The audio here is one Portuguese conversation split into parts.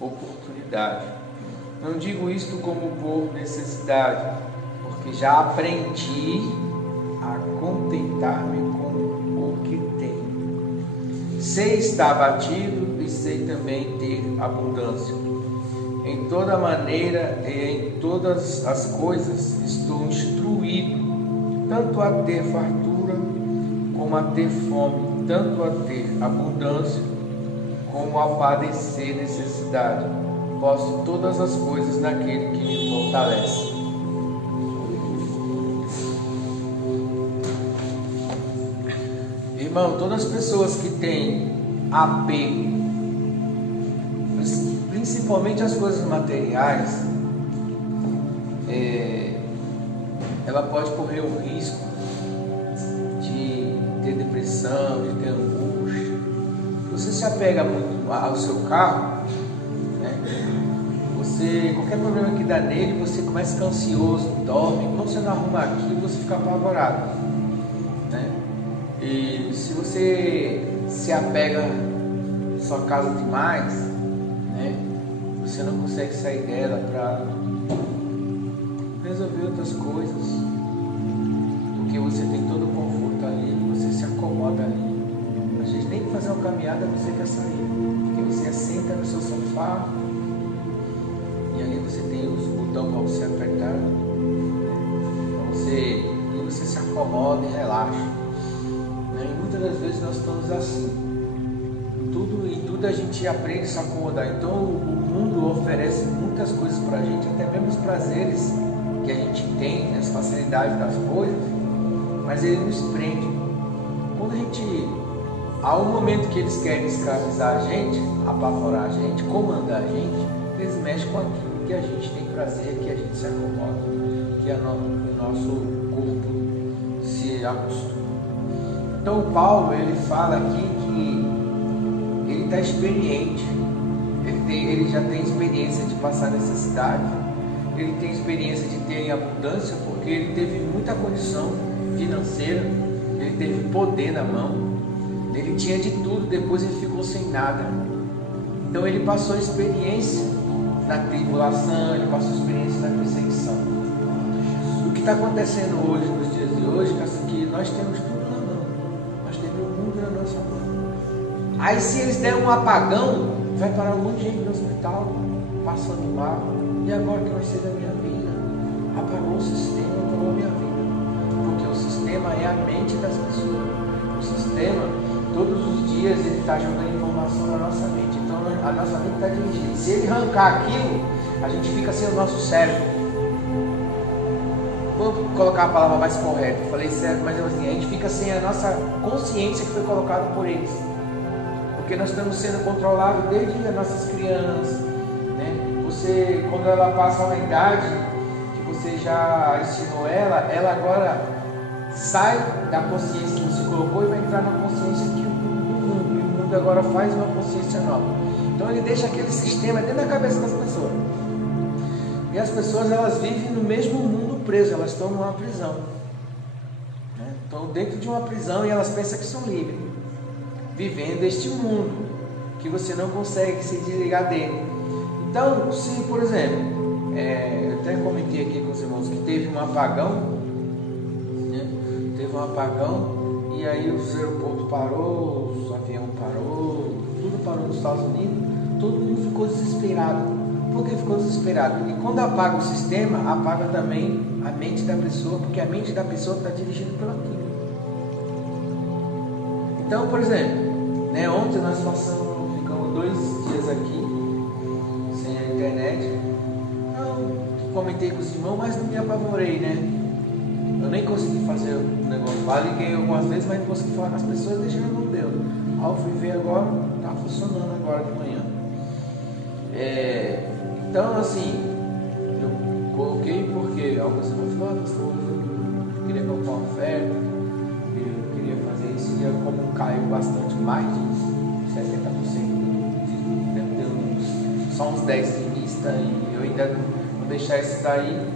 oportunidade. Não digo isto como por necessidade, porque já aprendi a contentar-me com o que tenho. Sei estar abatido e sei também ter abundância. Em toda maneira e em todas as coisas estou instruído, tanto a ter fartura como a ter fome, tanto a ter abundância como a padecer necessidade. Posso todas as coisas naquele que me fortalece. Irmão, todas as pessoas que têm apego, principalmente as coisas materiais, ela pode correr o risco de ter depressão, de ter angústia. Você se apega muito ao seu carro, né? Qualquer problema que dá nele, você começa a ficar ansioso, dorme. Quando você não arruma aquilo, você fica apavorado, né? E se você se apega à sua casa demais, né, você não consegue sair dela para resolver outras coisas, porque você tem todo o conforto ali, você se acomoda ali. Às vezes nem fazer uma caminhada você quer sair, porque você assenta no seu sofá e ali você tem os botões para você apertar, e você se acomoda e relaxa. E muitas das vezes nós estamos assim. Em tudo a gente aprende a se acomodar. Então o mundo oferece muitas coisas para a gente, até mesmo os prazeres que a gente tem, as facilidades das coisas, mas ele nos prende. Quando há um momento que eles querem escravizar a gente, apavorar a gente, comandar a gente, eles mexem com aquilo que a gente tem prazer, que a gente se acomoda, que o nosso corpo se acostuma. Então o Paulo, ele fala aqui que ele está experiente, ele já tem experiência de passar necessidade, ele tem experiência de ter em abundância, porque ele teve muita condição financeira, ele teve poder na mão, ele tinha de tudo, depois ele ficou sem nada. Então ele passou experiência na tribulação, ele passou experiência na perseguição. O que está acontecendo hoje, nos dias de hoje, é que nós temos tudo na mão, nós temos o mundo na nossa mão. Aí se eles derem um apagão, vai parar um monte de gente no hospital, passando mal. E agora o que vai ser da minha vida? Apagou o sistema, apagou a minha vida. Porque o sistema é a mente das pessoas. O sistema, todos os dias, ele está jogando informação na nossa mente. Então a nossa mente está dirigida. Se ele arrancar aquilo, a gente fica sem o nosso cérebro. Vou colocar a palavra mais correta. Eu falei certo, mas assim, a gente fica sem a nossa consciência que foi colocada por eles. Porque nós estamos sendo controlados desde as nossas crianças, né? Você, quando ela passa uma idade que você já ensinou ela agora sai da consciência que você colocou e vai entrar na consciência que o mundo agora faz uma consciência nova. Então ele deixa aquele sistema dentro da cabeça das pessoas. E as pessoas, elas vivem no mesmo mundo preso, elas estão numa prisão, né? Estão dentro de uma prisão e elas pensam que são livres, vivendo este mundo que você não consegue se desligar dele. Então, se por exemplo, eu até comentei aqui com os irmãos que teve um apagão, né? Teve um apagão e aí os aeroportos parou, os aviões parou, tudo parou nos Estados Unidos, todo mundo ficou desesperado. Por que ficou desesperado? E quando apaga o sistema, apaga também a mente da pessoa, porque a mente da pessoa está dirigida pelo aquilo. Então, por exemplo, né, ontem nós ficamos 2 dias aqui sem a internet. Eu comentei com os irmãos, mas não me apavorei, né? Eu nem consegui fazer o negócio lá, liguei algumas vezes, mas não consegui falar com as pessoas, deixando no Deus. Aí eu fui ver agora, está funcionando agora de manhã. Então, assim, eu coloquei porque alguns irmãos falaram, eu queria comprar uma oferta, eu queria fazer isso, e como caiu bastante, mais de 70%, deve ter só uns 10 em vista, e eu ainda vou deixar isso daí,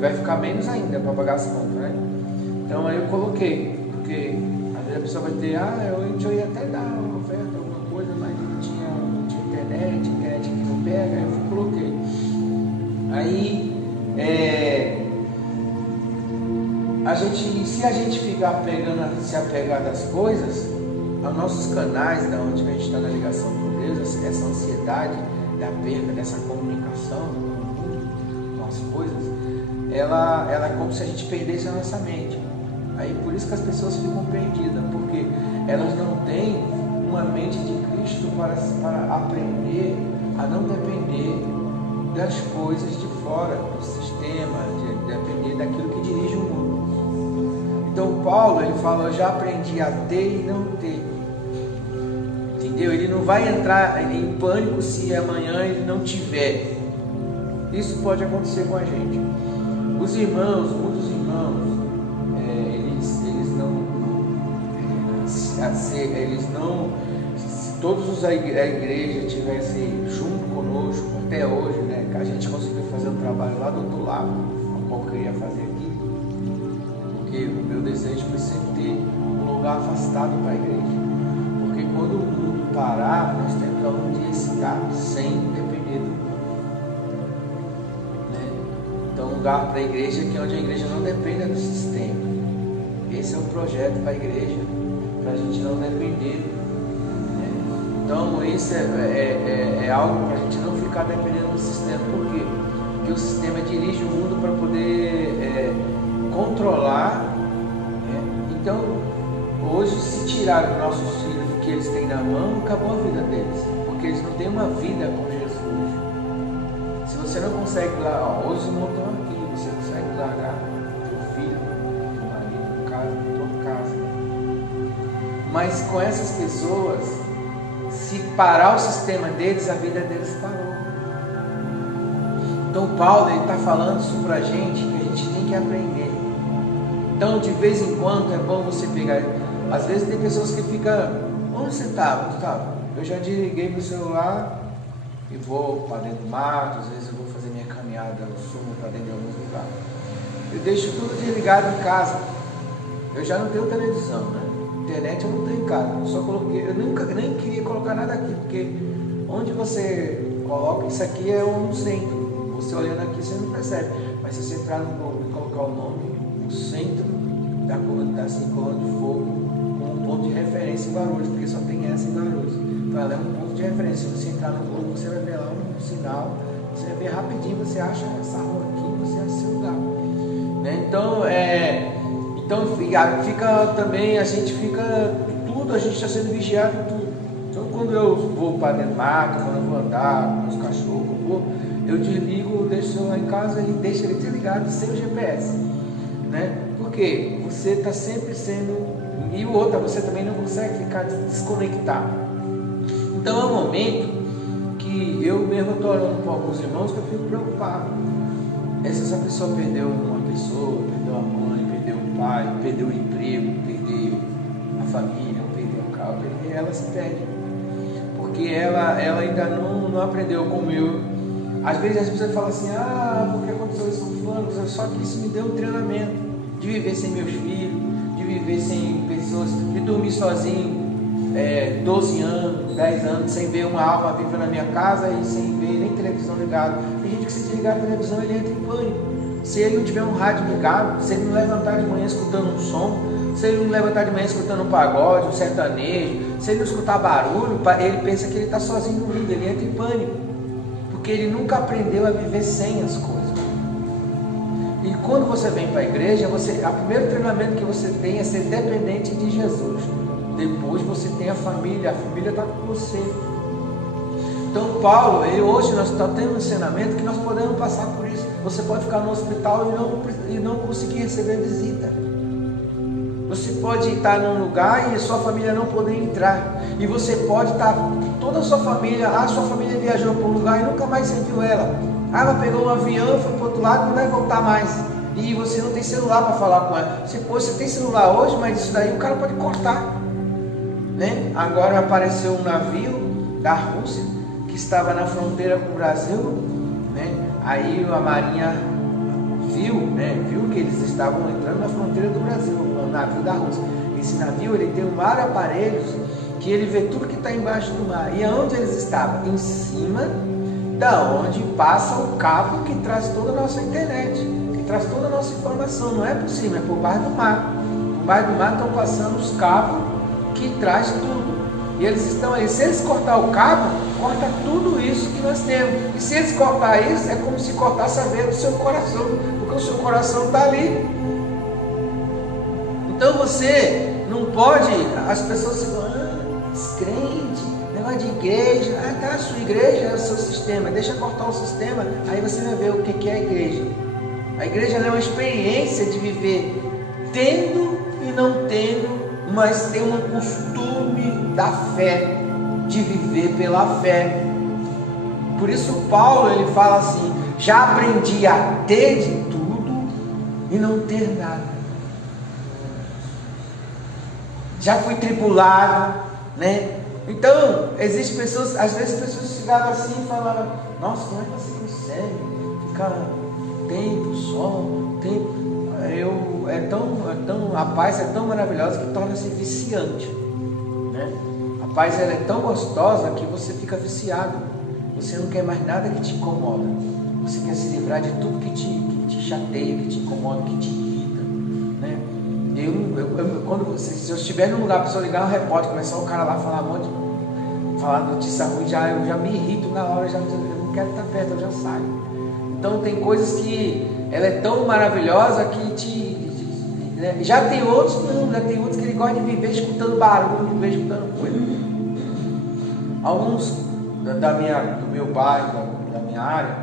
vai ficar menos ainda para pagar as contas, né? Então aí eu coloquei, porque às vezes a pessoa vai ter, eu ia até dar uma oferta, alguma coisa, mas não tinha internet, Aí, se a gente ficar se apegar das coisas, os nossos canais, da onde a gente está na ligação com Deus, essa ansiedade da perda dessa comunicação com as coisas, ela é como se a gente perdesse a nossa mente. Aí por isso que as pessoas ficam perdidas, porque elas não têm uma mente de Cristo para aprender a não depender das coisas de fora do sistema, de depender daquilo que dirige o mundo. Então Paulo, ele fala: eu já aprendi a ter e não ter. Entendeu? Ele não vai entrar em pânico se amanhã ele não tiver. Isso pode acontecer com a gente. Os irmãos, muitos irmãos, eles não, se todos a igreja estivessem junto conosco até hoje, né, que a gente conseguiu fazer um trabalho lá do outro lado, um pouco que eu ia fazer aqui, porque o meu desejo foi sempre ter um lugar afastado para a igreja, porque quando o mundo parar, nós temos onde estar, sem depender do mundo, né? Então, um lugar para a igreja que é onde a igreja não dependa do sistema. Esse é o projeto para a igreja, para a gente não depender, né? Então isso é algo para a gente não ficar dependendo do sistema. Por quê? Porque o sistema dirige o mundo para poder controlar, né? Então hoje, se tirar os nossos filhos do que eles têm na mão, acabou a vida deles, porque eles não têm uma vida com Jesus. Se você não consegue largar, hoje os irmãos estão aqui, você consegue largar o filho, o marido, o casa, toda casa. Mas com essas pessoas, se parar o sistema deles, a vida deles parou. Então Paulo está falando isso para a gente, que a gente tem que aprender. Então de vez em quando é bom você pegar. Às vezes tem pessoas que ficam: onde você está? Eu já desliguei meu celular e vou para dentro do mato. Às vezes eu vou fazer minha caminhada, eu sumo para dentro de alguns lugares. Eu deixo tudo desligado em casa. Eu já não tenho televisão, né? Internet eu não tenho em casa, eu só coloquei, eu nunca nem queria colocar nada aqui, porque onde você coloca, isso aqui é um centro, você olhando aqui você não percebe, mas se você entrar no Google e colocar o nome, o centro da comunidade 5 anos de fogo, um ponto de referência em Guarulhos, porque só tem essa em Guarulhos, então ela é um ponto de referência. Se você entrar no Google, você vai ver lá um sinal, você vai ver rapidinho, você acha essa rua aqui, você acha esse lugar, né? Então fica também, a gente está sendo vigiado em tudo. Então quando eu vou para dentro do mato, quando eu vou andar com os cachorros, eu desligo, deixo o celular em casa e deixo ele desligado sem o GPS, né? Porque você está sempre sendo, e o outro, você também não consegue ficar desconectado. Então é um momento que eu mesmo estou olhando para alguns irmãos que eu fico preocupado. Se essa pessoa perdeu uma pessoa, perdeu a mãe, perdeu o pai, perdeu o emprego, perdeu a família, perdeu o carro, ela se perde, porque ela ainda não aprendeu como eu. Às vezes as pessoas falam assim: porque aconteceu isso com fulano, só que isso me deu um treinamento de viver sem meus filhos, de viver sem pessoas, de dormir sozinho 12 anos, 10 anos, sem ver uma alma viva na minha casa e sem ver nem televisão ligada. Tem gente que se desligar a televisão, ele entra em pânico. Se ele não tiver um rádio ligado, se ele não levantar de manhã escutando um som, se ele não levantar de manhã escutando um pagode, um sertanejo, se ele não escutar barulho, ele pensa que ele está sozinho no mundo, ele entra em pânico, porque ele nunca aprendeu a viver sem as coisas. E quando você vem para a igreja, o primeiro treinamento que você tem é ser dependente de Jesus. Depois você tem a família está com você. Então Paulo, hoje nós estamos tendo um ensinamento que nós podemos passar por isso. Você pode ficar no hospital e não conseguir receber visita. Você pode estar num lugar e a sua família não poder entrar. E você pode estar, toda a sua família viajou para um lugar e nunca mais você viu ela. Ela pegou um avião, foi para o outro lado e não vai voltar mais. E você não tem celular para falar com ela. Você tem celular hoje, mas isso daí o cara pode cortar, né? Agora apareceu um navio da Rússia que estava na fronteira com o Brasil, né? Aí a Marinha viu que eles estavam entrando na fronteira do Brasil, um navio da Rússia. Esse navio ele tem vários aparelhos que ele vê tudo que está embaixo do mar. E aonde eles estavam? Em cima da onde passa o cabo que traz toda a nossa internet, que traz toda a nossa informação. Não é por cima, é por baixo do mar. Por baixo do mar estão passando os cabos que traz tudo. E eles estão aí. Se eles cortar o cabo, corta tudo isso que nós temos. E se eles cortar isso, é como se cortasse a veia do seu coração, porque o seu coração está ali. Então você não pode. As pessoas falam, descrente, negócio de igreja. Tá, a sua igreja é o seu sistema. Deixa cortar o sistema, aí você vai ver o que é a igreja. A igreja é uma experiência de viver tendo e não tendo, mas tem um costume da fé, de viver pela fé. Por isso Paulo ele fala assim: já aprendi a ter de tudo e não ter nada. Já fui tribulado, né? Então, existem pessoas, às vezes pessoas chegavam assim e falavam: nossa, como é que você consegue ficar tempo, sol, tempo? A paz é tão maravilhosa que torna-se viciante, né? A paz ela é tão gostosa que você fica viciado. Você não quer mais nada que te incomoda. Você quer se livrar de tudo que te chateia, que te incomoda, que te irrita, né? Se eu estiver num lugar, a pessoa ligar um repórter, começar o cara lá a falar falar notícia ruim, eu já me irrito na hora, eu não quero estar perto, eu já saio. Então tem coisas que ela é tão maravilhosa que né? Já tem outros que ele gosta de viver escutando barulho, viver escutando coisa. Alguns do meu bairro, da minha área,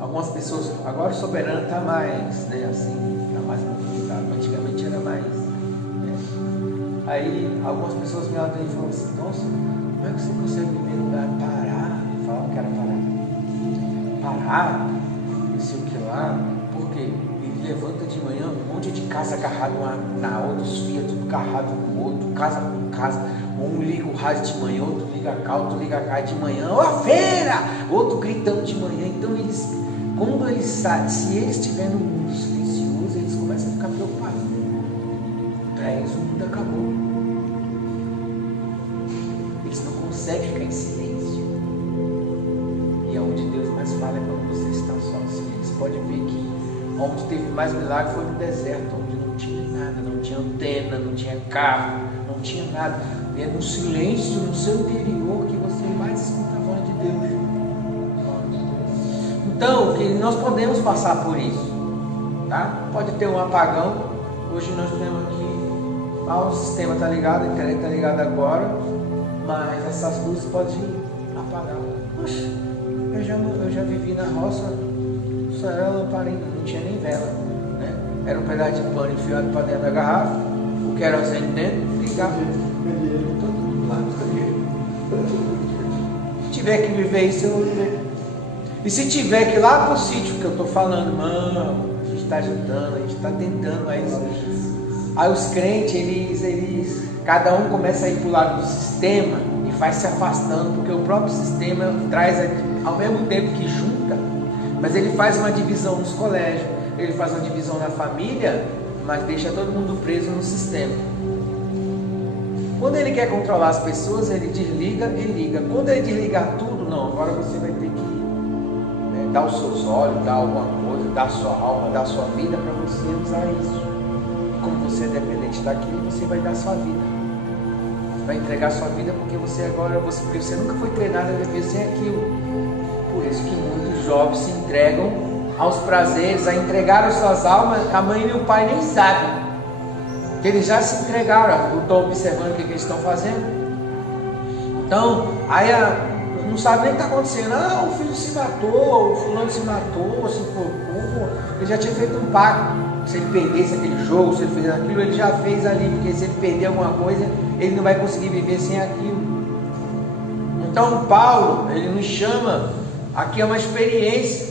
algumas pessoas, agora o Soberano está mais, né, assim, está mais complicado, antigamente era mais, né? Aí algumas pessoas me olham e falam assim: nossa, como é que você consegue viver no lugar, parar? Falavam que era parar, não sei o que lá, porque ele levanta de manhã, um monte de casa agarrado uma na outra, os filhos tudo agarrado no outro, casa com casa, um liga o rádio de manhã, outro liga cá, outro liga cá de manhã, ó a feira, outro gritando de manhã. Então eles, quando eles saem, se eles estiverem no mundo silencioso, eles começam a ficar preocupados. Para eles o mundo acabou. Eles não conseguem ficar em silêncio. E onde Deus mais fala é quando você está sozinho. Eles podem ver que onde teve mais milagre foi no deserto, onde não tinha nada, não tinha antena, não tinha carro, não tinha nada. E é no silêncio, no seu interior, que você mais escuta a voz de Deus. Então, que nós podemos passar por isso, tá? Pode ter um apagão. Hoje nós temos aqui, o sistema está ligado, a internet está ligada agora, mas essas luzes podem apagar. Poxa, eu já vivi na roça, só era lamparina, não tinha nem vela, né? Era um pedaço de pano enfiado para dentro da garrafa, o querosene dentro, ligava todo mundo lá no candeeiro. Se tiver que viver isso, eu vou viver. E se tiver que ir lá para o sítio que eu estou falando, mano, a gente está ajudando, a gente está tentando, aí os crentes, eles cada um começa a ir para o lado do sistema e vai se afastando, porque o próprio sistema traz, ao mesmo tempo que junta, mas ele faz uma divisão nos colégios, ele faz uma divisão na família, mas deixa todo mundo preso no sistema. Quando ele quer controlar as pessoas, ele desliga e liga. Quando ele desligar tudo, não, agora você vai ter que dar os seus olhos, dar alguma coisa, dar a sua alma, dar a sua vida para você usar isso. E como você é dependente daquilo, você vai dar a sua vida. Você vai entregar a sua vida porque você nunca foi treinado a viver sem aquilo. Por isso que muitos jovens se entregam aos prazeres, a entregar as suas almas, a mãe e o pai nem sabem. Que eles já se entregaram, estão observando o que eles estão fazendo. Então, aí não sabe nem o que está acontecendo. O filho se matou, o fulano se matou, se enforcou. Ele já tinha feito um pacto. Se ele perdesse aquele jogo, se ele fez aquilo, ele já fez ali, porque se ele perder alguma coisa, ele não vai conseguir viver sem aquilo. Então Paulo, ele nos chama, aqui é uma experiência.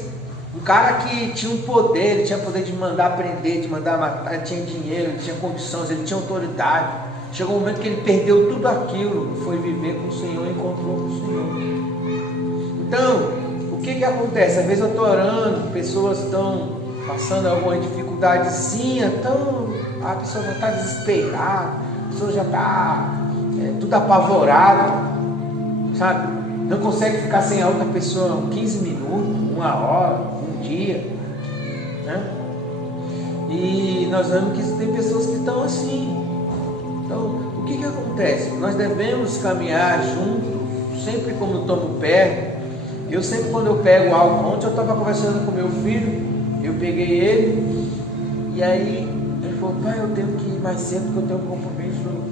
Um cara que tinha um poder, ele tinha poder de mandar prender, de mandar matar, ele tinha dinheiro, ele tinha condições, ele tinha autoridade. Chegou um momento que ele perdeu tudo aquilo, foi viver com o Senhor e encontrou com o Senhor. Então, o que acontece? Às vezes eu estou orando, pessoas estão passando alguma dificuldadezinha, a pessoa já está desesperada, a pessoa já está tudo apavorada, sabe? não consegue ficar sem a outra pessoa 15 minutos, 1 hora, 1 dia, né? E nós vemos que tem pessoas que estão assim. Então, o que acontece? Nós devemos caminhar juntos, sempre como tomo perto. Eu sempre, quando eu pego algo, ontem eu estava conversando com meu filho, eu peguei ele, e aí ele falou: pai, eu tenho que ir mais cedo porque eu tenho um compromisso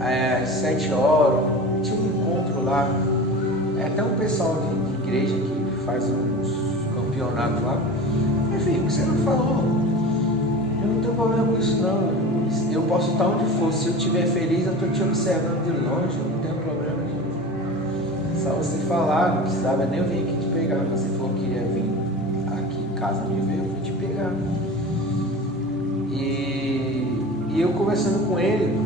às 7 horas, tinha um encontro lá, até um pessoal de igreja que faz uns campeonatos lá. Eu falei: o que você não falou? Eu não tenho problema com isso não, eu posso estar onde for, se eu estiver feliz eu estou te observando de longe, eu não tenho problema nenhum. Só você falar, não precisava nem eu vir aqui te pegar, mas se for que queria vir aqui em casa me ver, eu vim te pegar. E eu conversando com ele,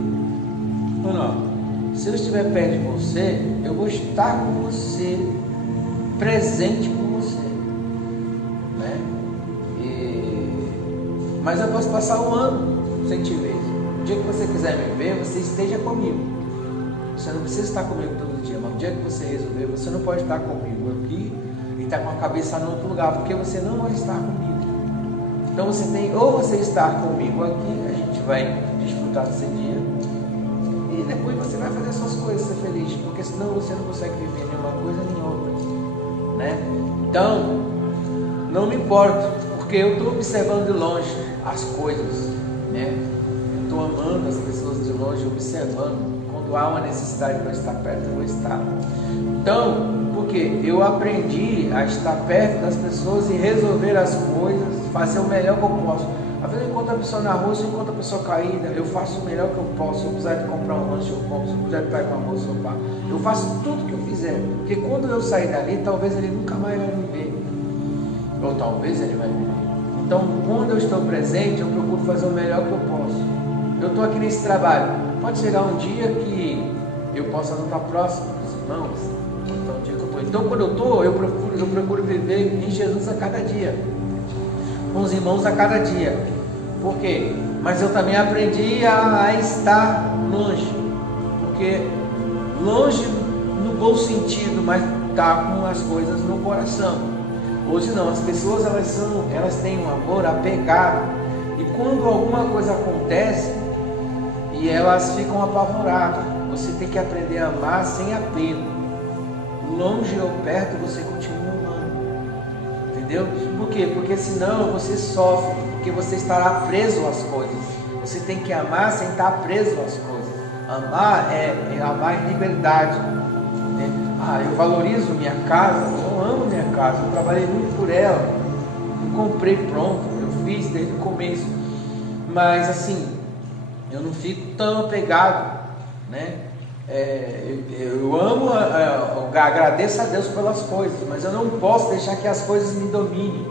se eu estiver perto de você, eu vou estar com você, presente com você, né? Mas eu posso passar 1 ano sem te ver. O dia que você quiser me ver, você esteja comigo. Você não precisa estar comigo todo dia, mas o dia que você resolver, você não pode estar comigo aqui e estar com a cabeça em outro lugar, porque você não vai estar comigo. Então você tem, ou você estar comigo aqui, a gente vai desfrutar desse dia, e depois você vai fazer suas coisas, ser feliz, porque senão você não consegue viver nenhuma coisa nem outra, né? Então, não me importo, porque eu estou observando de longe as coisas, né? Eu estou amando as pessoas de longe, observando. Quando há uma necessidade para estar perto, eu vou estar. Então, porque eu aprendi a estar perto das pessoas e resolver as coisas, fazer o melhor que eu posso. Às vezes eu encontro a pessoa na rua, se eu encontro a pessoa caída, eu faço o melhor que eu posso. Se eu precisar de comprar um lanche, eu compro. Se eu precisar de pegar uma moça, eu pago. Eu faço tudo que eu fizer. Porque quando eu sair dali, talvez ele nunca mais vai me ver. Ou talvez ele vai me ver. Então, quando eu estou presente, eu procuro fazer o melhor que eu posso. Eu estou aqui nesse trabalho. Pode chegar um dia que eu possa não estar próximo dos irmãos. Então, um dia que eu estou. Então, quando eu estou, eu procuro viver em Jesus a cada dia. Com os irmãos a cada dia. Por quê? Mas eu também aprendi a estar longe. Porque longe no bom sentido, mas estar com as coisas no coração. Hoje não, as pessoas elas têm um amor apegado. E quando alguma coisa acontece, e elas ficam apavoradas, você tem que aprender a amar sem apego. Longe ou perto, você continua amando. Entendeu? Por quê? Porque senão você sofre, porque você estará preso às coisas. Você tem que amar sem estar preso às coisas. Amar é amar em liberdade. Né? Eu valorizo minha casa, eu amo minha casa, eu trabalhei muito por ela, eu comprei pronto, eu fiz desde o começo. Mas assim, eu não fico tão apegado, né? Eu amo, eu agradeço a Deus pelas coisas, mas eu não posso deixar que as coisas me dominem.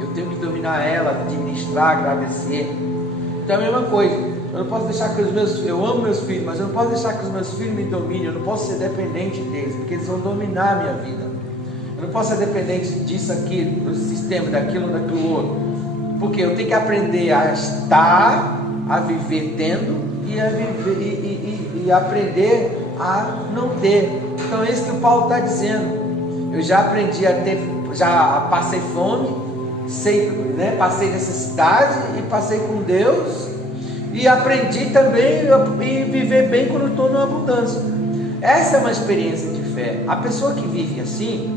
Eu tenho que dominar ela, administrar, agradecer. Então é a mesma coisa. Eu não posso deixar que eu amo meus filhos, mas eu não posso deixar que os meus filhos me dominem. Eu não posso ser dependente deles, porque eles vão dominar a minha vida. Eu não posso ser dependente disso, aquilo, do sistema, daquilo outro. Porque eu tenho que aprender a estar, a viver tendo e aprender a não ter. Então é isso que o Paulo está dizendo. Eu já aprendi a ter, já passei fome, passei necessidade e passei com Deus, e aprendi também a viver bem quando estou numa abundância. Essa é uma experiência de fé. A pessoa que vive assim,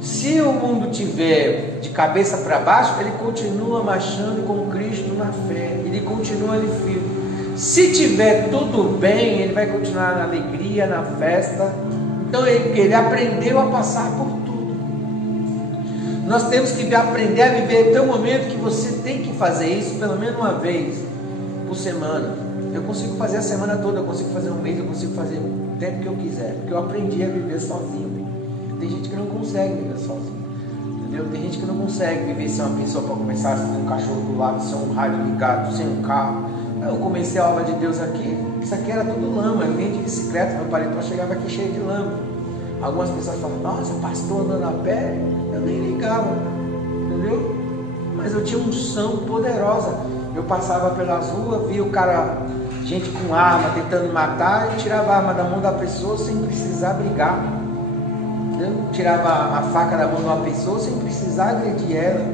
se o mundo tiver de cabeça para baixo, ele continua marchando com Cristo na fé, ele continua ali firme. Se tiver tudo bem, ele vai continuar na alegria, na festa. Então ele aprendeu a passar por tudo. Nós temos que aprender a viver até o momento que você tem que fazer isso pelo menos uma vez por semana. Eu consigo fazer a semana toda, eu consigo fazer um mês, eu consigo fazer o tempo que eu quiser, porque eu aprendi a viver sozinho. Tem gente que não consegue viver sozinho, entendeu? Tem gente que não consegue viver sem uma pessoa para começar, sem um cachorro do lado, sem um rádio ligado, sem um carro. Eu comecei a obra de Deus aqui, isso aqui era tudo lama, eu vinha de bicicleta, meu paletó chegava aqui cheio de lama. Algumas pessoas falam: nossa, pastor andando a pé, eu nem ligava, entendeu? Mas eu tinha uma unção poderosa. Eu passava pelas ruas, via o cara gente com arma tentando matar, e tirava a arma da mão da pessoa sem precisar brigar. Entendeu? Tirava a faca da mão de uma pessoa sem precisar agredir ela,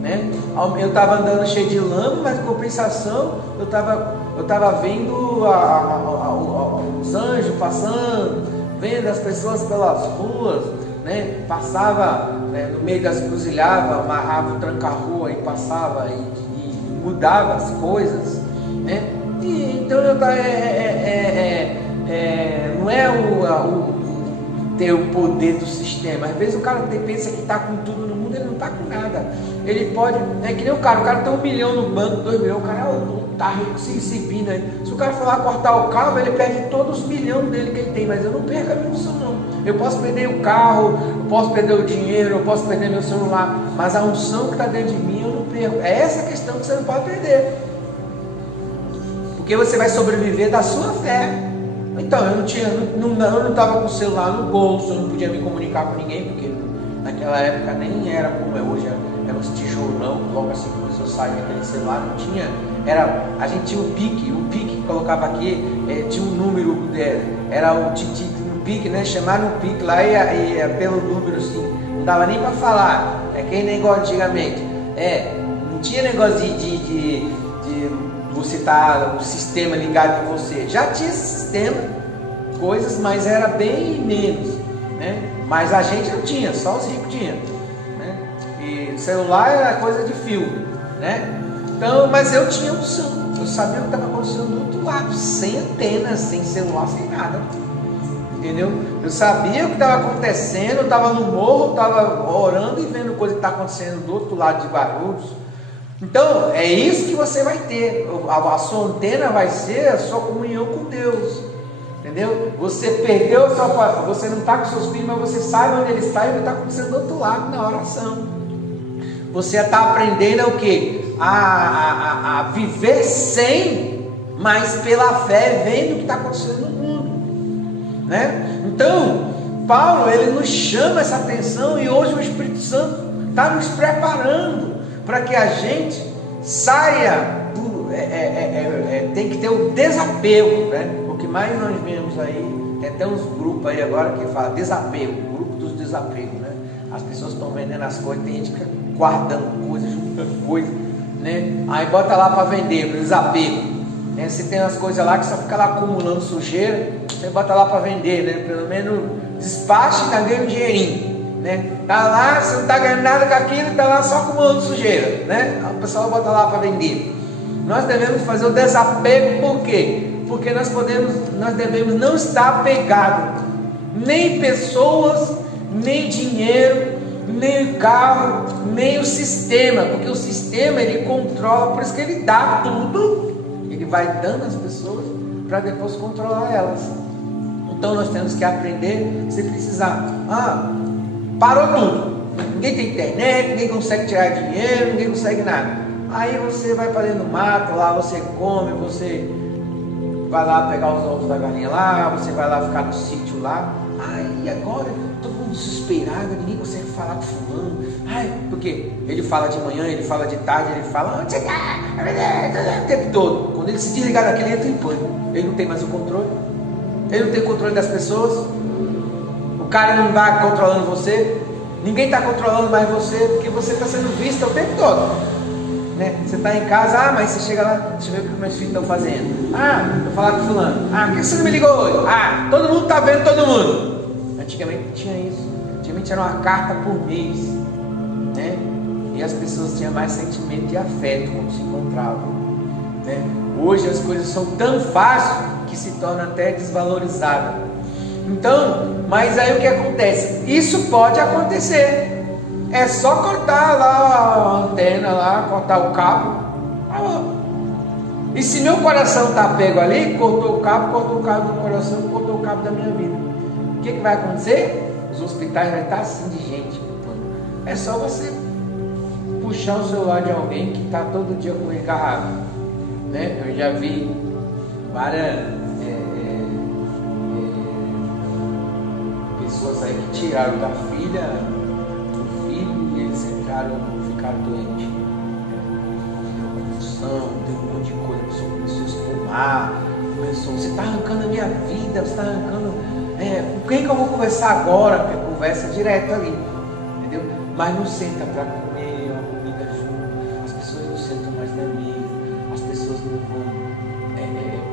né? Eu estava andando cheio de lama, mas em compensação eu estava vendo os anjos passando, vendo as pessoas pelas ruas, né? Passava, né, no meio das encruzilhadas, amarrava o tranca-rua e passava e mudava as coisas, né? E, então não é ter o poder do sistema. Às vezes o cara pensa que está com tudo no mundo, ele não está com nada. Ele pode, é que nem o cara tem 1 milhão no banco, 2 milhões, o cara está rico, se exibindo aí. Se o cara for lá cortar o carro, ele perde todos os milhões dele que ele tem, mas eu não perco a minha unção, não. Eu posso perder o carro, eu posso perder o dinheiro, eu posso perder meu celular, mas a unção que está dentro de mim eu não perco. É essa questão que você não pode perder, porque você vai sobreviver da sua fé. Então, eu não estava com o celular no bolso, eu não podia me comunicar com ninguém, porque naquela época nem era como é hoje, era uns tijolão. Logo assim que começou a sair aquele celular, não tinha, a gente tinha o pique que colocava aqui, tinha um número, era o pique, né? Chamaram o pique lá e pelo número assim, não dava nem para falar, aquele negócio antigamente, não tinha negócio de você estar o sistema ligado em você. Já tinha esse sistema, coisas, mas era bem menos, né? Mas a gente não tinha, só os ricos tinham, né? E celular era coisa de fio, né? Então, mas eu tinha unção, eu sabia o que estava acontecendo do outro lado, sem antena, sem celular, sem nada, entendeu? Eu sabia o que estava acontecendo, eu estava no morro, estava orando e vendo coisa que está acontecendo do outro lado de Guarulhos. Então, é isso que você vai ter. A sua antena vai ser a sua comunhão com Deus. Entendeu? Você perdeu a sua... Você não está com seus filhos, mas você sabe onde ele está e o que está acontecendo do outro lado na oração. Você está aprendendo o quê? A viver sem, mas pela fé, vendo o que está acontecendo no mundo, né? Então, Paulo, ele nos chama essa atenção, e hoje o Espírito Santo está nos preparando para que a gente saia tem que ter o desapego, né? O que mais nós vemos aí, tem até uns grupos aí agora que fala desapego, grupo dos desapegos, né? As pessoas estão vendendo as coisas, tem gente que fica guardando coisas, juntando coisas, né? Aí bota lá para vender, desapego, né? Você tem umas coisas lá que só fica lá acumulando sujeira, você bota lá para vender, né? Pelo menos despacha e ganha um dinheirinho, né? Tá lá, você não está ganhando nada com aquilo, está lá só acumulando sujeira, né? O pessoal bota lá para vender. Nós devemos fazer o desapego, por quê? Porque nós devemos não estar apegados nem pessoas, nem dinheiro, nem o carro, nem o sistema, porque o sistema ele controla, por isso que ele dá tudo, ele vai dando às pessoas para depois controlar elas. Então nós temos que aprender, se precisar, parou tudo, ninguém tem internet, ninguém consegue tirar dinheiro, ninguém consegue nada. Aí você vai para dentro do mato, lá você come, você vai lá pegar os ovos da galinha lá, você vai lá ficar no sítio lá. Aí agora todo mundo desesperado, ninguém consegue falar com fulano. Porque ele fala de manhã, ele fala de tarde, ele fala onde você tá? O tempo todo. Quando ele se desligar daquele, ele entra em pânico. Ele não tem mais o controle. Ele não tem controle das pessoas. O cara não vai controlando você. Ninguém está controlando mais você, porque você está sendo visto o tempo todo. Né? Você está em casa, mas você chega lá, deixa eu ver o que meus filhos estão fazendo. Vou falar com fulano. Por que você não me ligou hoje? Todo mundo está vendo todo mundo. Antigamente tinha isso. Antigamente era uma carta por mês, né? E as pessoas tinham mais sentimento de afeto quando se encontravam, né? Hoje as coisas são tão fáceis que se torna até desvalorizada. Então, mas aí o que acontece? Isso pode acontecer. É só cortar lá a antena, lá, cortar o cabo. E se meu coração está pego ali, cortou o cabo do coração, cortou o cabo da minha vida. O que vai acontecer? Os hospitais vão estar assim de gente. É só você puxar o celular de alguém que está todo dia com ele agarrado, né? Eu já vi várias pessoas aí que tiraram da filha ficaram doentes. depressão, tem um monte de coisa, a pessoa começou a espumar, você está arrancando a minha vida, você está arrancando, com quem que eu vou conversar agora? Porque conversa direto ali, entendeu? Mas não senta para comer uma comida junto, as pessoas não sentam mais na mesa, as pessoas não vão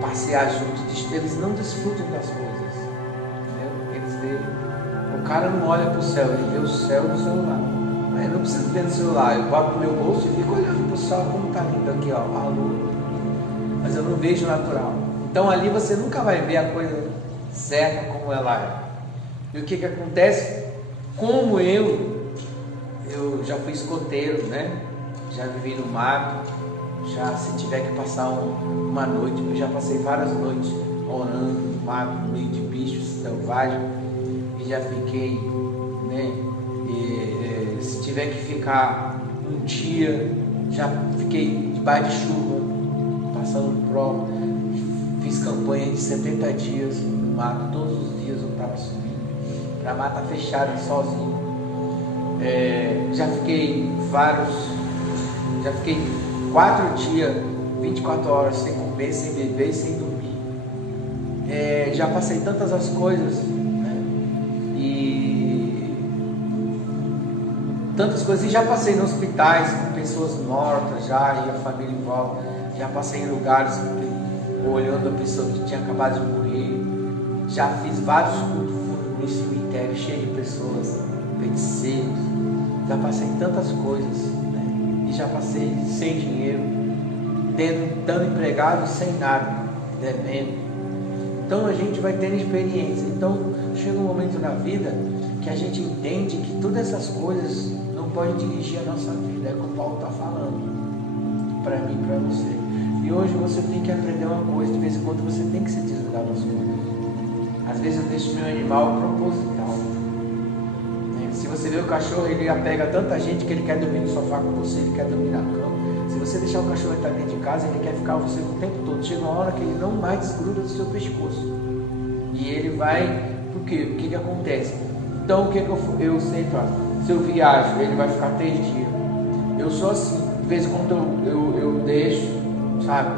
passear juntos, eles não desfrutam das coisas, entendeu? Eles veem, o cara não olha para o céu, ele vê o céu no celular. Eu não preciso ver no celular, eu boto no meu bolso e fico olhando para o céu como está lindo aqui, ó, a lua. Mas eu não vejo natural. Então ali você nunca vai ver a coisa certa como ela é. E o que acontece? Como eu já fui escoteiro, né? Já vivi no mato, já se tiver que passar uma noite, eu já passei várias noites orando no mato, no meio de bichos selvagens, e já fiquei, né? Se tiver que ficar um dia, já fiquei debaixo de chuva, passando prova, fiz campanha de 70 dias no mato, todos os dias eu estava subindo, para mata fechada, sozinho. Já fiquei 4 dias, 24 horas sem comer, sem beber, sem dormir. Já passei tantas as coisas, né? Tantas coisas, e já passei em hospitais com pessoas mortas já, e a família em volta, já passei em lugares olhando a pessoa que tinha acabado de morrer, já fiz vários cultos no cemitério cheio de pessoas, feiticeiros, já passei tantas coisas, né? E já passei sem dinheiro, estando empregado sem nada, devendo. Então a gente vai tendo experiência. Então chega um momento na vida que a gente entende que todas essas coisas não podem dirigir a nossa vida, é como o Paulo está falando para mim, para você. E hoje você tem que aprender uma coisa, de vez em quando você tem que se desligar das coisas. Às vezes eu deixo meu animal proposital. Se você vê o cachorro, ele apega tanta gente que ele quer dormir no sofá com você, ele quer dormir na cama. Se você deixar o cachorro estar dentro de casa, ele quer ficar com você o tempo todo. Chega uma hora que ele não mais desgruda do seu pescoço. E ele vai... Por quê? O que acontece? Então o que eu sempre faço? Se eu viajo, ele vai ficar 3 dias. Eu sou assim. De vez em quando eu deixo, sabe?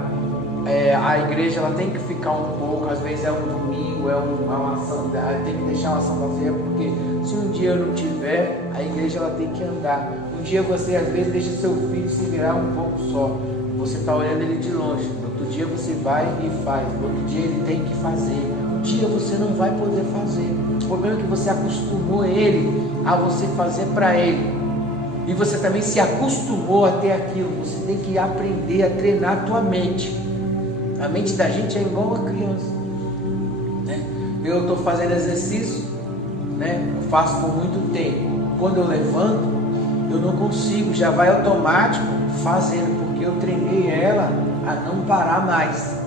A igreja ela tem que ficar um pouco, às vezes é um domingo, é uma ação, tem que deixar uma ação vazia, porque se um dia eu não tiver, a igreja ela tem que andar. Um dia você às vezes deixa seu filho se virar um pouco só, você está olhando ele de longe, no outro dia você vai e faz, no outro dia ele tem que fazer, um dia você não vai poder fazer. O problema é que você acostumou ele a você fazer para ele, e você também se acostumou a ter aquilo. Você tem que aprender a treinar a tua mente. A mente da gente é igual a criança, né? Eu estou fazendo exercício, né? Eu faço por muito tempo. Quando eu levanto, eu não consigo, já vai automático fazendo, porque eu treinei ela a não parar mais.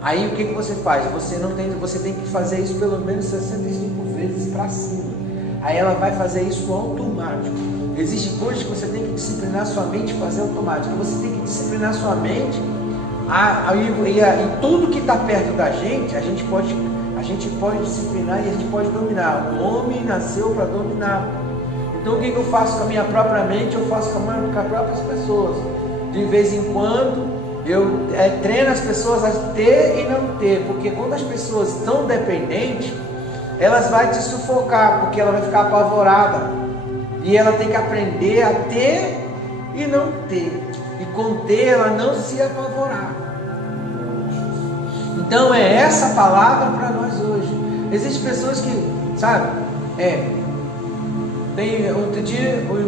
Aí o que você faz? Você tem que fazer isso pelo menos 65 vezes para cima. Aí ela vai fazer isso automático. Existem coisas que você tem que disciplinar sua mente e fazer automático. Você tem que disciplinar sua mente. E tudo que está perto da gente, a gente pode disciplinar e a gente pode dominar. O homem nasceu para dominar. Então o que eu faço com a minha própria mente? Eu faço com as próprias pessoas. De vez em quando eu treino as pessoas a ter e não ter, porque quando as pessoas estão dependentes, elas vão te sufocar, porque ela vai ficar apavorada, e ela tem que aprender a ter e não ter, e com ter ela não se apavorar. Então é essa palavra para nós hoje. Existem pessoas que, sabe, tem outro dia o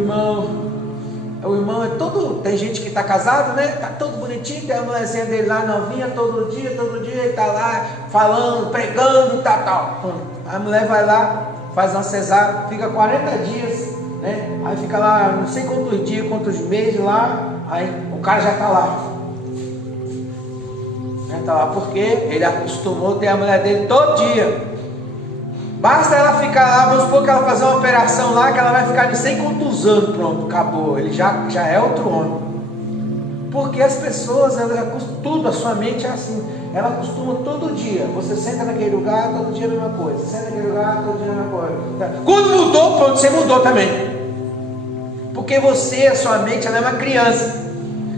irmão é todo, tem gente que está casado, né? Está todo bonitinho, tem a mulherzinha dele lá novinha, todo dia ele está lá falando, pregando, tal. A mulher vai lá, faz uma cesárea, fica 40 dias, né? Aí fica lá, não sei quantos dias, quantos meses lá, aí o cara já está lá. Já está lá porque ele acostumou a ter a mulher dele todo dia. Basta ela ficar lá, vamos supor que ela fazer uma operação lá, que ela vai ficar de 100 quantos anos, pronto, acabou, ele já é outro homem. Porque as pessoas, tudo, a sua mente é assim, ela acostuma todo dia, você senta naquele lugar, todo dia a mesma coisa, senta naquele lugar, todo dia a mesma coisa. Quando mudou, pronto, você mudou também. Porque você, a sua mente, ela é uma criança.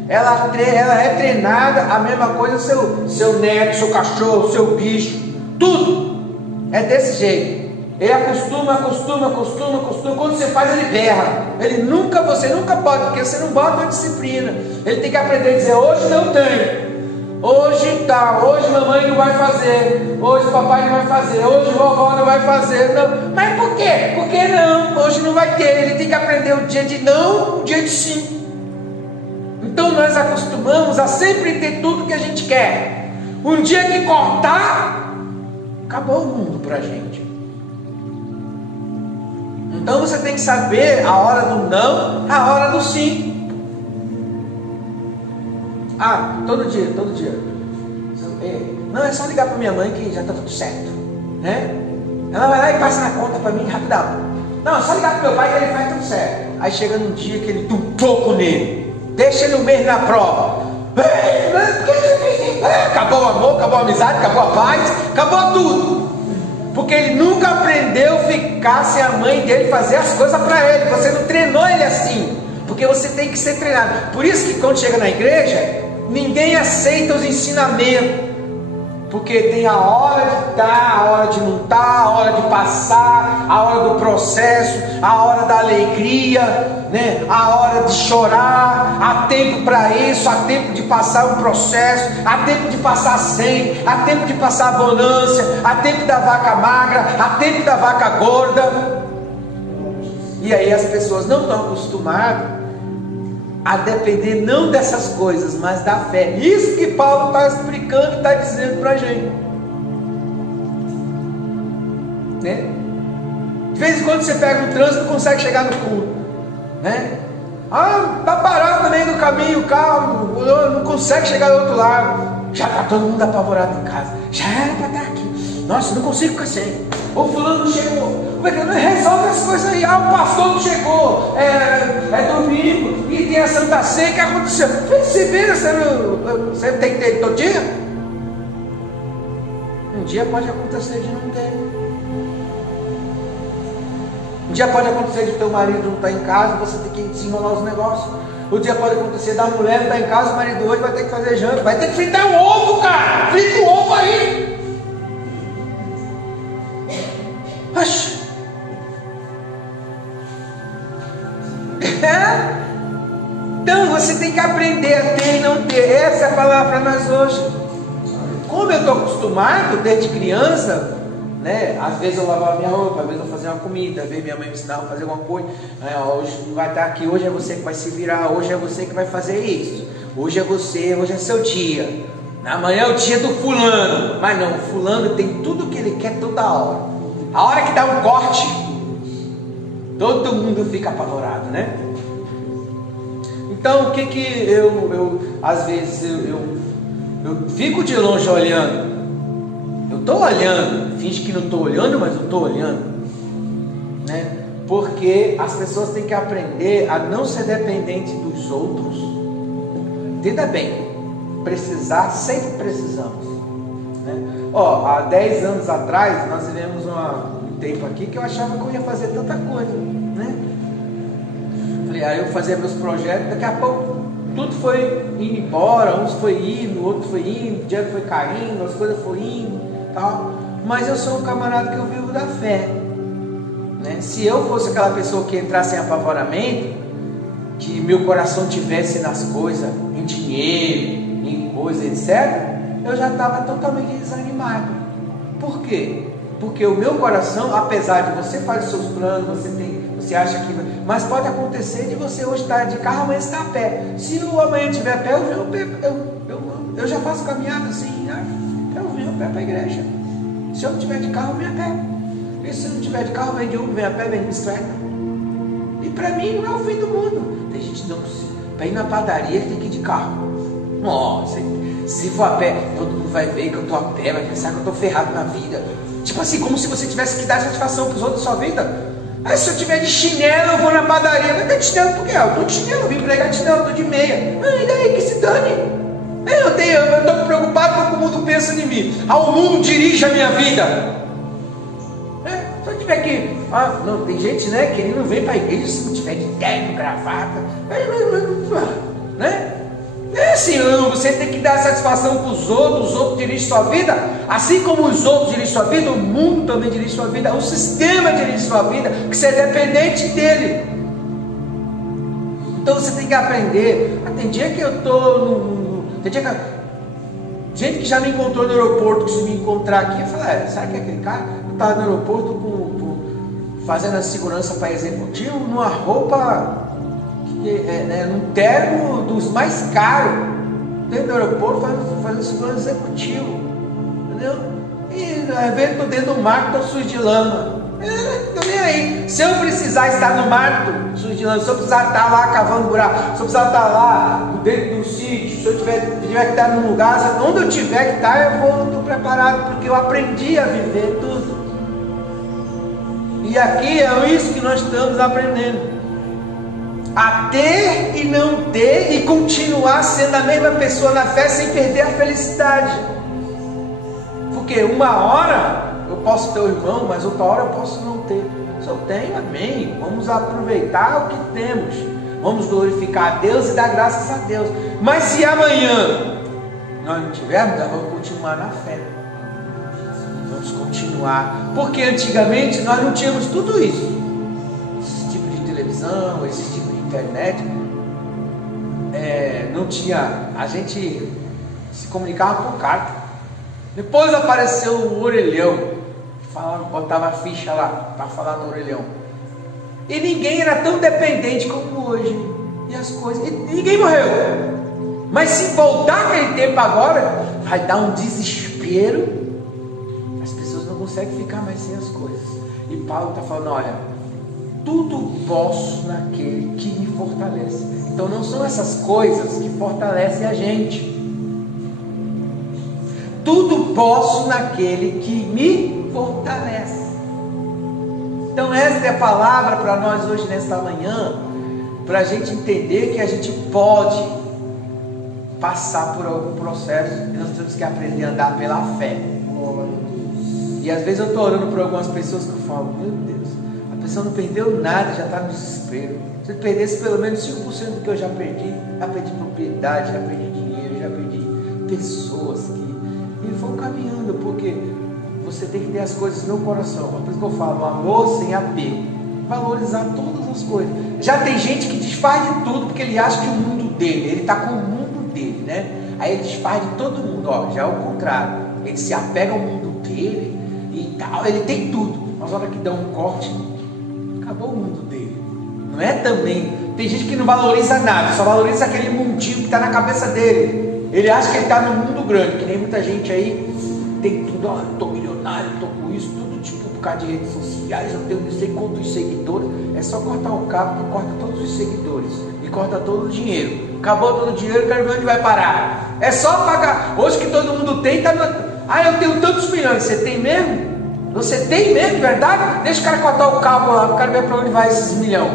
ela é treinada, a mesma coisa seu neto, seu cachorro, seu bicho, tudo é desse jeito. Ele acostuma. Quando você faz, ele berra. Você nunca pode, porque você não bota uma disciplina. Ele tem que aprender a dizer: hoje não tem. Hoje mamãe não vai fazer, hoje papai não vai fazer, hoje vovó não vai fazer, não. Mas por quê? Porque não, hoje não vai ter. Ele tem que aprender o dia de não, o dia de sim. Então nós acostumamos a sempre ter tudo que a gente quer. Um dia que cortar, acabou o mundo pra gente. Então você tem que saber a hora do não, a hora do sim. Todo dia. Não, é só ligar para minha mãe que já está tudo certo, né? Ela vai lá e passa na conta para mim rapidão. Não, é só ligar para meu pai que ele faz tudo certo. Aí chega num dia que ele dá um toco nele, deixa ele um mês na prova. Acabou o amor, acabou a amizade, acabou a paz, acabou tudo. Porque ele nunca aprendeu a ficar sem a mãe dele fazer as coisas para ele. Você não treinou ele assim, porque você tem que ser treinado. Por isso que quando chega na igreja, ninguém aceita os ensinamentos, porque tem a hora de estar, a hora de não estar, a hora de passar, a hora do processo, a hora da alegria, né? A hora de chorar. Há tempo para isso, há tempo de passar um processo, há tempo de passar 100, há tempo de passar a bonança, há tempo da vaca magra, há tempo da vaca gorda. E aí as pessoas não estão acostumadas a depender não dessas coisas, mas da fé. Isso que Paulo está explicando e está dizendo para a gente, né? De vez em quando você pega um trânsito, não consegue chegar no culto, né? Está parado no meio do caminho o carro, não consegue chegar do outro lado. Já está todo mundo apavorado em casa. Já era para estar aqui. Nossa, não consigo ficar sem. O fulano não chegou. Resolve as coisas aí. O pastor não chegou. É domingo e tem a Santa Ceia. O que aconteceu? Você vê, você tem que ter todo dia? Um dia pode acontecer de não ter. Um dia pode acontecer de teu marido não estar em casa, você tem que desenrolar os negócios. O dia pode acontecer da mulher não estar em casa, o marido hoje vai ter que fazer janta, vai ter que fritar o ovo, cara. Frita o ovo aí. Oxi. Então você tem que aprender a ter e não ter. Essa é a palavra para nós hoje. Como eu estou acostumado desde criança, né? Às vezes eu lavava minha roupa, às vezes eu fazia uma comida, às vezes minha mãe me ensinava a fazer alguma coisa. Hoje não vai estar aqui, hoje é você que vai se virar, hoje é você que vai fazer isso. Hoje é você, hoje é seu dia. Amanhã é o dia do fulano. Mas não, o fulano tem tudo que ele quer toda hora. A hora que dá um corte, todo mundo fica apavorado, né? Então o que eu às vezes eu fico de longe olhando. Eu estou olhando, finge que não estou olhando, mas eu estou olhando, né? Porque as pessoas têm que aprender a não ser dependente dos outros. Entenda bem, precisar, sempre precisamos, né? Há 10 anos atrás, nós vivemos um tempo aqui que eu achava que eu ia fazer tanta coisa, né? Falei, aí eu fazia meus projetos, daqui a pouco tudo foi indo embora, uns foi indo, outro foi indo, o dinheiro foi caindo, as coisas foram indo, tal. Mas eu sou um camarada que eu vivo da fé, né? Se eu fosse aquela pessoa que entrasse em apavoramento, que meu coração tivesse nas coisas, em dinheiro, em coisa, etc., eu já estava totalmente desanimado. Por quê? Porque o meu coração, apesar de você fazer seus planos, você acha que... Mas pode acontecer de você hoje estar de carro, amanhã está a pé. Se o amanhã estiver a pé, eu já faço caminhada assim, né? Eu venho a pé para a igreja. Se eu não tiver de carro, eu venho a pé. E se eu não tiver de carro, vem de Uber, vem a pé, vem de bicicleta. E para mim não é o fim do mundo. Tem gente que não precisa. Para ir na padaria tem que ir de carro. Nossa, se for a pé, todo mundo vai ver que eu estou a pé, vai pensar que eu estou ferrado na vida. Tipo assim, como se você tivesse que dar satisfação para os outros da sua vida. Aí se eu tiver de chinelo, eu vou na padaria. Mas tá de chinelo por quê? Eu tô de chinelo, eu vim pregar de chinelo, eu tô de meia. E daí que se dane? Eu tô preocupado com o que o mundo pensa em mim. O mundo dirige a minha vida. Se eu tiver que... não, tem gente, né, que ele não vem para a igreja se não tiver de terno, gravata. Né? É assim, você tem que dar satisfação para os outros dirigem sua vida, assim como os outros dirigem sua vida, o mundo também dirige sua vida, o sistema dirige sua vida, que você é dependente dele. Então você tem que aprender. Tem dia que eu estou tem dia que gente que já me encontrou no aeroporto, que se me encontrar aqui, fala, sabe que aquele cara estava no aeroporto fazendo a segurança para executivo, numa roupa, num terno dos mais caros, dentro do aeroporto, fazendo segurança executivo, entendeu? E às vezes estou dentro do mar, estou sujo de lama. Estou nem aí. Se eu precisar estar no mar, sujo de lama, se eu precisar estar lá cavando buraco, se eu precisar estar lá dentro do sítio, se eu tiver que estar num lugar, onde eu tiver que estar, eu estou preparado, porque eu aprendi a viver tudo. E aqui é isso que nós estamos aprendendo: a ter e não ter, e continuar sendo a mesma pessoa na fé sem perder a felicidade. Porque uma hora eu posso ter o irmão, mas outra hora eu posso não ter. Se eu tenho, amém. Vamos aproveitar o que temos, vamos glorificar a Deus e dar graças a Deus. Mas se amanhã nós não tivermos, nós vamos continuar na fé. Vamos continuar, porque antigamente nós não tínhamos tudo isso, esse tipo de televisão, esse tipo de internet, não tinha, a gente se comunicava por carta. Depois apareceu o orelhão, botava a ficha lá para falar no orelhão, e ninguém era tão dependente como hoje, e as coisas, e ninguém morreu. Mas se voltar aquele tempo agora, vai dar um desespero. As pessoas não conseguem ficar mais sem as coisas. E Paulo está falando, olha, tudo posso naquele que me fortalece. Então não são essas coisas que fortalecem a gente. Tudo posso naquele que me fortalece. Então essa é a palavra para nós hoje nesta manhã, para a gente entender que a gente pode passar por algum processo e nós temos que aprender a andar pela fé. E às vezes eu estou orando por algumas pessoas que eu falo, meu Deus, a pessoa não perdeu nada, já está no desespero. Se eu perdesse pelo menos 5% do que eu já perdi propriedade, já perdi dinheiro, já perdi pessoas e vão caminhando, porque você tem que ter as coisas no coração. Por isso que eu falo, amor sem apego, valorizar todas as coisas. Já tem gente que desfaz de tudo porque ele acha que o mundo dele, ele está com o mundo dele, né? Aí ele desfaz de todo mundo, já é o contrário, ele se apega ao mundo dele e tal, ele tem tudo, mas na hora que dá um corte, acabou o mundo dele. Não é também, tem gente que não valoriza nada, só valoriza aquele mundinho que está na cabeça dele. Ele acha que ele está no mundo grande, que nem muita gente aí tem tudo, estou milionário, estou com isso, tudo tipo por causa de redes sociais, eu tenho não sei quantos seguidores. É só cortar o cabo que corta todos os seguidores e corta todo o dinheiro. Acabou todo o dinheiro, quero ver onde vai parar. É só pagar. Hoje que todo mundo tem, tá no... eu tenho tantos milhões. Você tem mesmo? Você tem mesmo, verdade? Deixa o cara cortar o cabo lá, eu quero ver para onde vai esses milhões.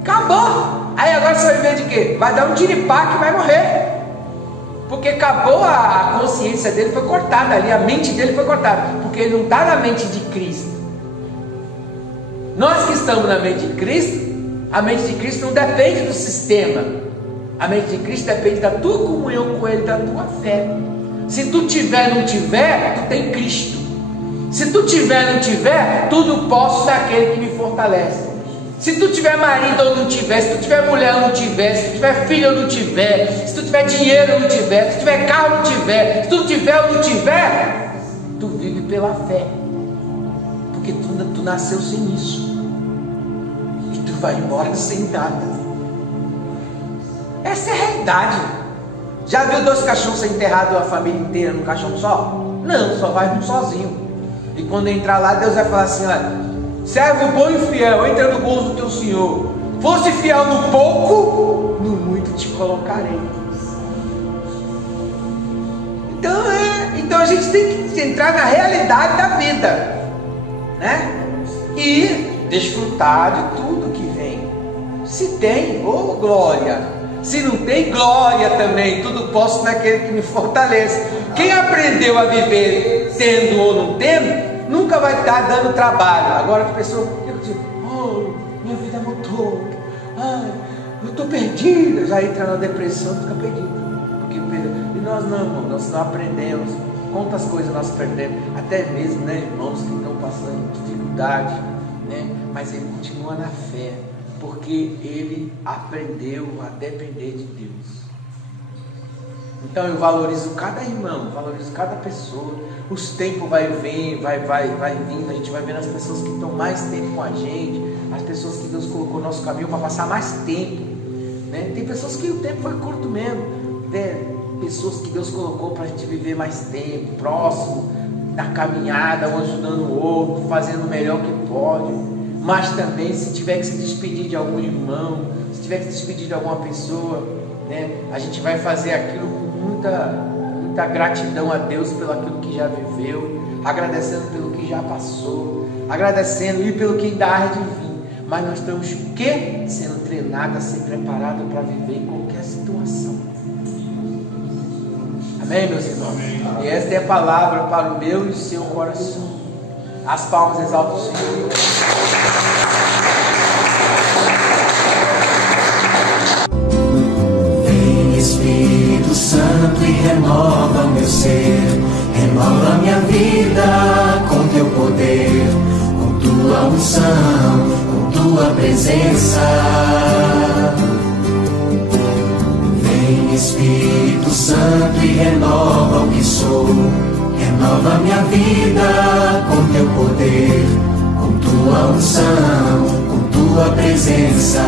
Acabou. Aí agora você vai ver de quê? Vai dar um tiripá que vai morrer. Porque acabou, a consciência dele foi cortada ali, a mente dele foi cortada, porque ele não está na mente de Cristo. Nós que estamos na mente de Cristo, a mente de Cristo não depende do sistema, a mente de Cristo depende da tua comunhão com Ele, da tua fé. Se tu tiver, não tiver, tu tem Cristo. Se tu tiver, não tiver, tudo posso daquele que me fortalece. Se tu tiver marido ou não tiver, se tu tiver mulher ou não tiver, se tu tiver filho ou não tiver, se tu tiver dinheiro ou não tiver, se tu tiver carro ou não tiver, se tu tiver ou não tiver, tu vive pela fé, porque tu nasceu sem isso e tu vai embora sem nada. Essa é a realidade. Já viu 2 cachorros ser enterrados a família inteira num caixão só? Não, só vai um sozinho. E quando entrar lá, Deus vai falar assim, olha, servo bom e fiel, entra no gozo do teu Senhor. Fosse fiel no pouco, no muito te colocarei. Então a gente tem que entrar na realidade da vida, né? E desfrutar de tudo que vem. Se tem, glória. Se não tem, glória também. Tudo posso naquele que me fortalece. Quem aprendeu a viver tendo ou não tendo, nunca vai estar dando trabalho. Agora as pessoas ficam dizendo, minha vida mudou, eu estou perdido, já entra na depressão e fica perdido. E nós não, irmão, nós não aprendemos. Quantas coisas nós perdemos, até mesmo, né, irmãos que estão passando dificuldade, né, mas ele continua na fé, porque ele aprendeu a depender de Deus. Então eu valorizo cada irmão, valorizo cada pessoa. Os tempos vai vindo, a gente vai vendo as pessoas que estão mais tempo com a gente, as pessoas que Deus colocou no nosso caminho para passar mais tempo, né? Tem pessoas que o tempo foi curto mesmo, né? Pessoas que Deus colocou para a gente viver mais tempo, próximo, na caminhada, um ajudando o outro, fazendo o melhor que pode. Mas também, se tiver que se despedir de algum irmão, se tiver que se despedir de alguma pessoa, né, a gente vai fazer aquilo com muita gratidão a Deus pelo aquilo que já viveu, agradecendo pelo que já passou, agradecendo e pelo que ainda há de vir. Mas nós estamos sendo treinados a ser preparados para viver em qualquer situação. Amém, meus irmãos? E esta é a palavra para o meu e o seu coração. As palmas exaltam o Senhor. Vem Espírito Santo e renova o meu ser, renova minha vida com teu poder, com tua unção, com tua presença. Vem Espírito Santo e renova o que sou, renova minha vida com teu poder, com tua unção, com tua presença.